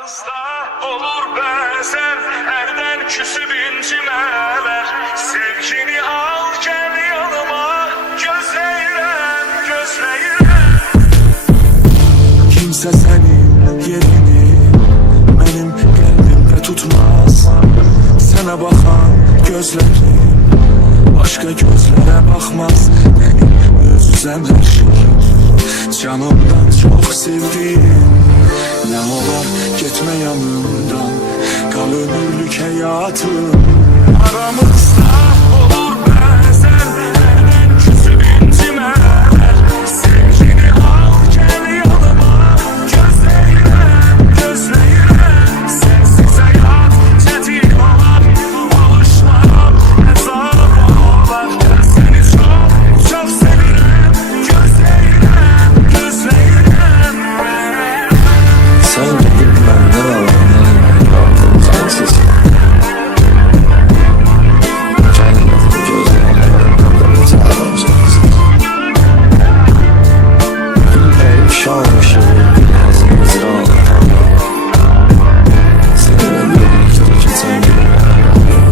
Aramızda olur bəzən ərdən küsüb incimələr. Sevgini al gəl yanıma, gözləyirəm, gözləyirəm. Kimsə sənin yerini mənim qəlbimdə tutmaz. Sənə baxan gözlərim başqa gözlərə baxmaz. Mənim öz-üzəm hər şey, canımdan çox sevdim. Nə olar getmə yanımdan, qal ömürlük həyatım. Aramızda olur bəzən ərdən küsüb incimələr. Sevgini al gəl yanıma, gözləyirəm, gözləyirəm. Sənsiz həyat çətin olar, alışmaram, əzab olar. Səni çox, çox sevirəm, gözləyirəm, gözləyirəm. Sən gedib məndən alandan qaldım sensiz. Cənnətin gözlərlərindən da çağırım sensiz. Gülməyi şan ışığı, bir həzin mizran atamı. Seninlə birlikdə keçən günlər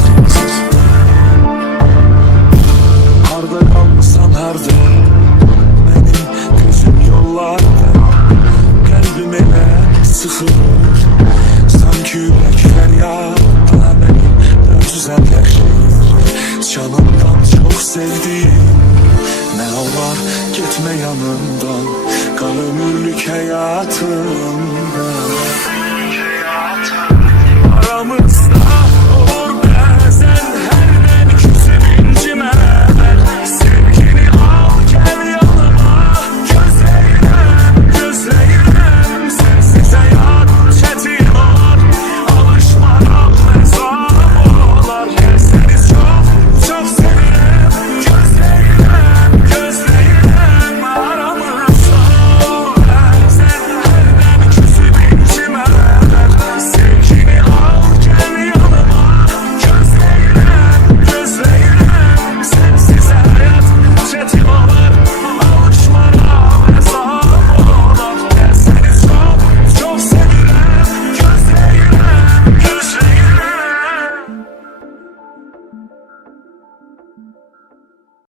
sensiz. Harda qalmısan harda, mənim gözüm yollarda. Qəlbim elə sıxılır, sanki ürək fəryadda. Mənim öz-üzəm yaşayır, canımdan çox sevdim. Nə olar getmə yanımdan, qal ömürlük həyatım.